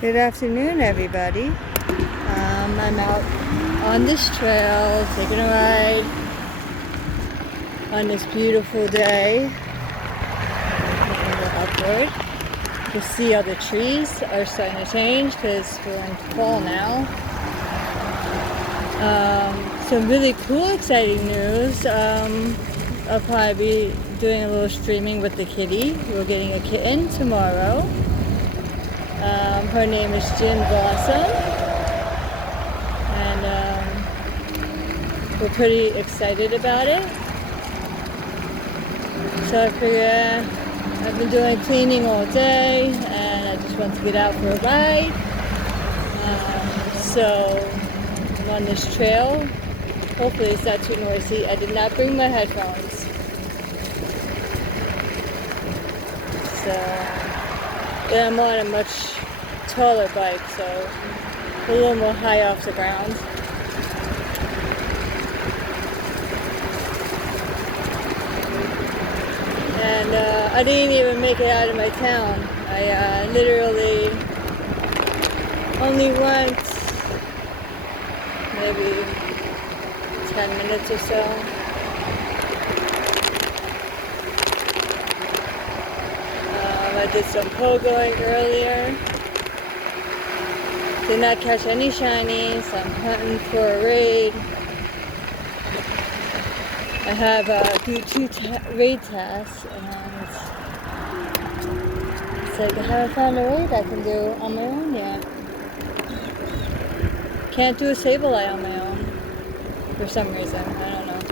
Good afternoon, everybody. I'm out on this trail, taking a ride on this beautiful day. Upward. You see all the trees are starting to change because we're in fall now. Some really cool, exciting news. I'll probably be doing a little streaming with the kitty. We're getting a kitten tomorrow. Her name is Gin Blossom, and we're pretty excited about it. So I figure I've been doing cleaning all day, and I just want to get out for a ride. So I'm on this trail. Hopefully it's not too noisy. I did not bring my headphones. So then I'm on a much taller bike, so a little more high off the ground. And I didn't even make it out of my town. I literally only went maybe 10 minutes or so. I did some pogoing earlier. Did not catch any shinies. I'm hunting for a raid. I have do 2 raid tasks, and it's like I haven't found a raid I can do on my own yet. Can't do a Sableye on my own for some reason. I don't know.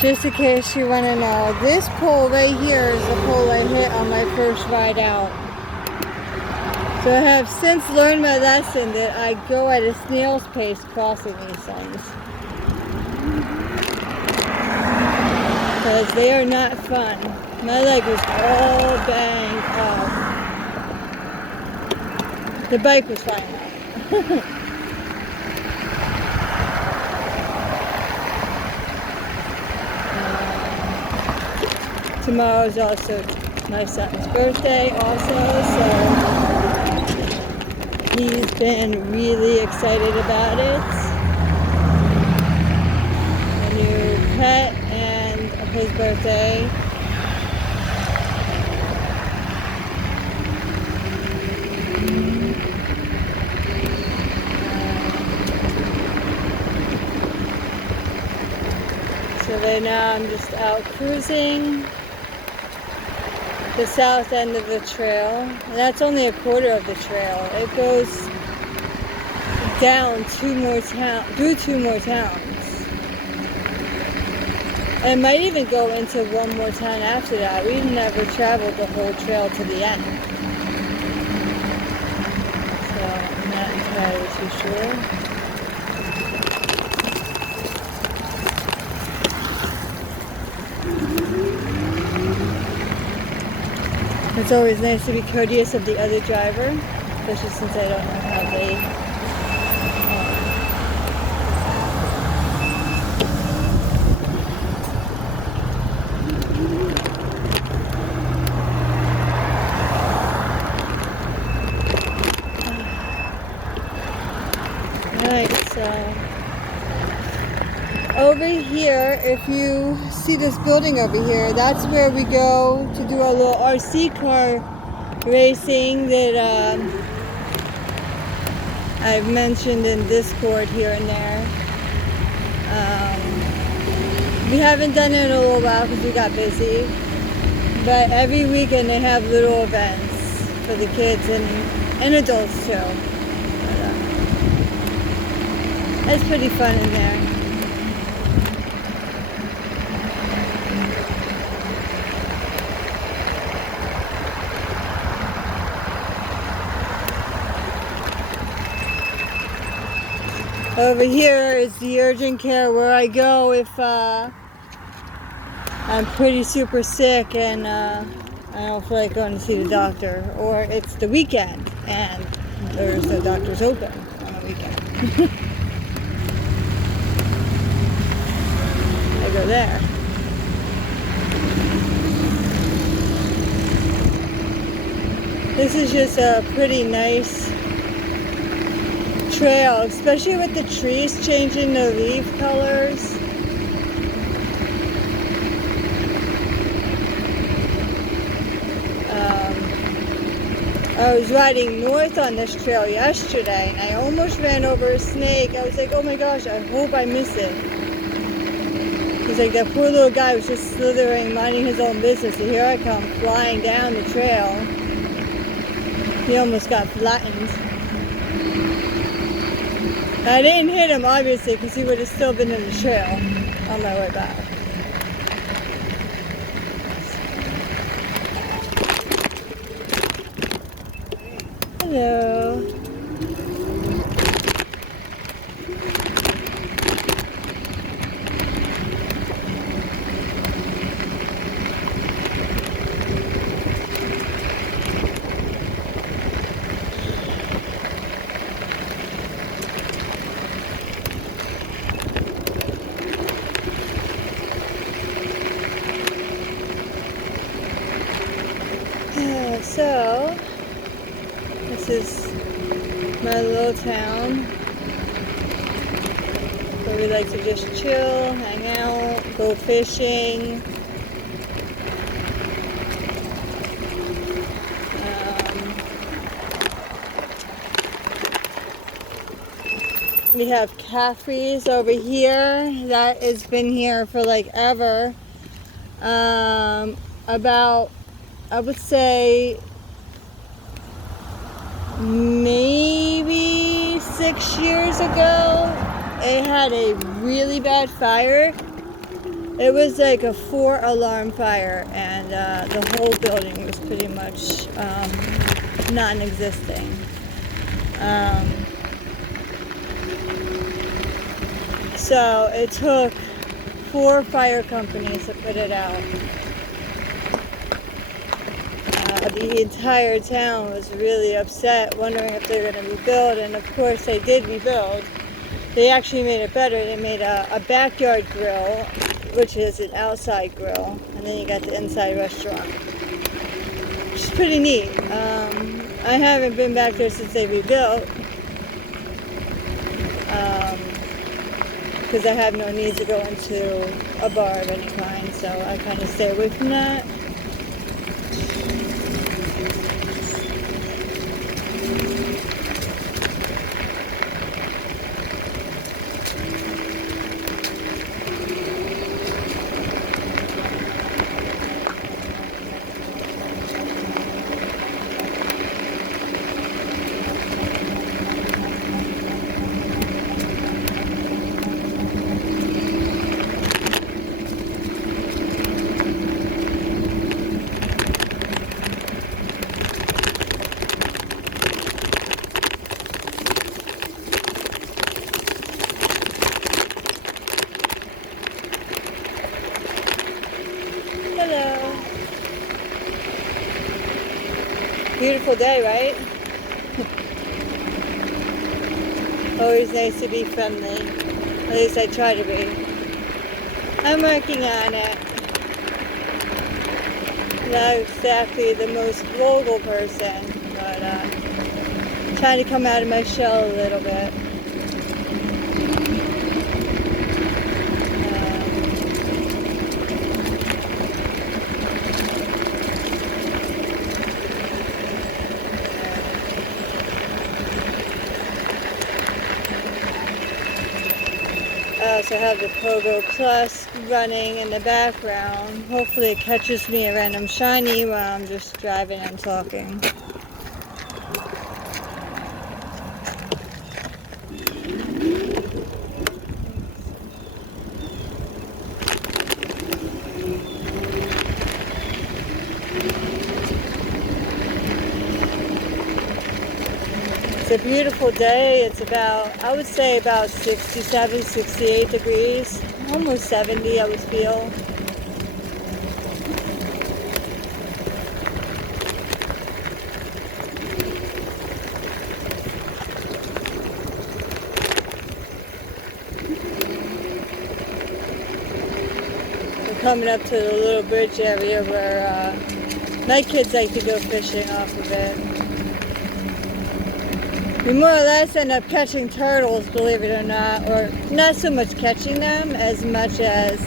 Just in case you want to know, this pole right here is the pole I hit on my first ride out. So I have since learned my lesson that I go at a snail's pace crossing these things. Because they are not fun. My leg was all banged off. The bike was fine though. Tomorrow is also my son's birthday also, so he's been really excited about it. A new pet and his birthday. So right now I'm just out cruising the south end of the trail, and that's only a quarter of the trail. It goes down through 2 more towns. And it might even go into one more town after that. We never traveled the whole trail to the end. So I'm not entirely too sure. It's always nice to be courteous of the other driver, especially since I don't know how they Alright, so over here, if you see this building over here, that's where we go to do our little RC car racing that I've mentioned in Discord here and there. We haven't done it in a little while because we got busy, but every weekend they have little events for the kids and adults too. But, it's pretty fun in there. Over here is the urgent care where I go if I'm pretty super sick and I don't feel like going to see the doctor, or it's the weekend. and there's no doctors open on the weekend. I go there. This is just a pretty nice trail, especially with the trees changing their leaf colors. I was riding north on this trail yesterday and I almost ran over a snake. I was like, oh my gosh, I hope I miss it. It's like that poor little guy was just slithering, minding his own business, and here I come flying down the trail. He almost got flattened. I didn't hit him, obviously, because he would have still been in the trail on my way back. Hello. So, this is my little town where we like to just chill, hang out, go fishing. We have cafes over here. That has been here for like ever. About, I would say, maybe 6 years ago, it had a really bad fire. It was like a 4-alarm fire, and the whole building was pretty much non-existing. So it took 4 fire companies to put it out. The entire town was really upset, wondering if they were going to rebuild, and of course they did rebuild. They actually made it better. They made a backyard grill, which is an outside grill, and then you got the inside restaurant, which is pretty neat. I haven't been back there since they rebuilt, because I have no need to go into a bar of any kind, so I kind of stay away from that. Beautiful day, right? Always nice to be friendly. At least I try to be. I'm working on it. Not exactly the most vocal person, but trying to come out of my shell a little bit. I also have the Pogo Plus running in the background. Hopefully it catches me a random shiny while I'm just driving and talking. It's a beautiful day. It's about, I would say about 67, 68 degrees. Almost 70, I would feel. coming up to the little bridge area where my kids like to go fishing off of it. We more or less end up catching turtles, believe it or not, or not so much catching them as much as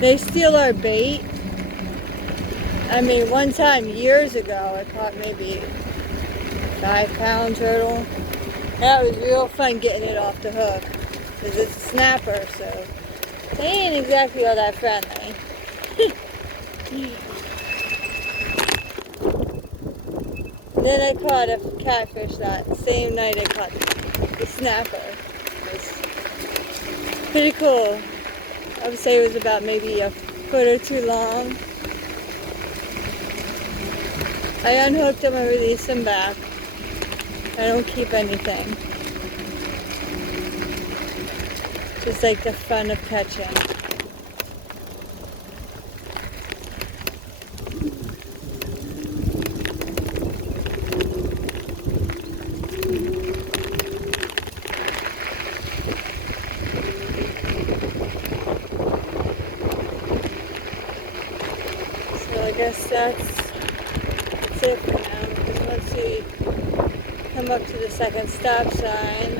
they steal our bait. I mean, one time years ago, I caught maybe 5-pound turtle. That was real fun getting it off the hook, because it's a snapper, so they ain't exactly all that friendly. Then I caught a catfish that same night I caught the snapper. It was pretty cool. I would say it was about maybe a foot or two long. I unhooked them and released them back. I don't keep anything. Just like the fun of catching. So I guess that's it for now, because once we come up to the second stop sign,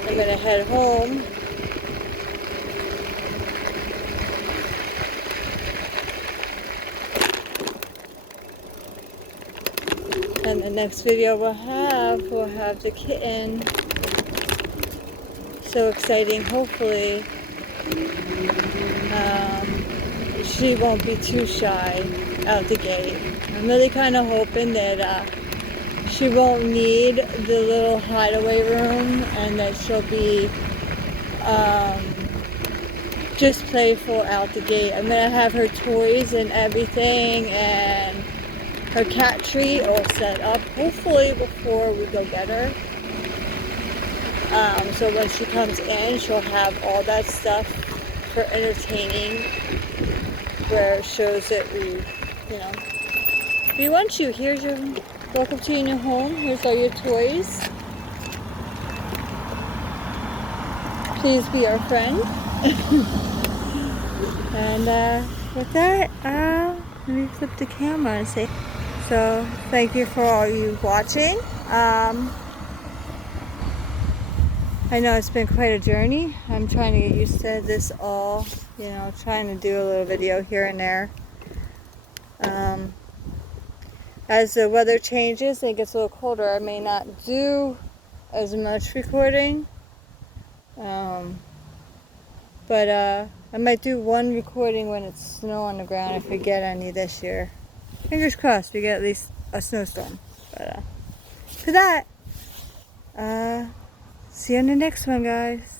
I'm going to head home. And the next video we'll have the kitten. So exciting, hopefully. She won't be too shy out the gate. I'm really kind of hoping that she won't need the little hideaway room and that she'll be just playful out the gate. I'm going to have her toys and everything and her cat treat all set up, hopefully before we go get her. So when she comes in, she'll have all that stuff for entertaining, where it shows that we want you. Here's your, welcome to your new home. Here's all your toys. Please be our friend. And with that, let me flip the camera and say, so thank you for all you watching. I know it's been quite a journey. I'm trying to get used to this all, trying to do a little video here and there. As the weather changes and it gets a little colder, I may not do as much recording. But I might do one recording when it's snow on the ground if we get any this year. Fingers crossed we get at least a snowstorm. But for that, see you on the next one, guys.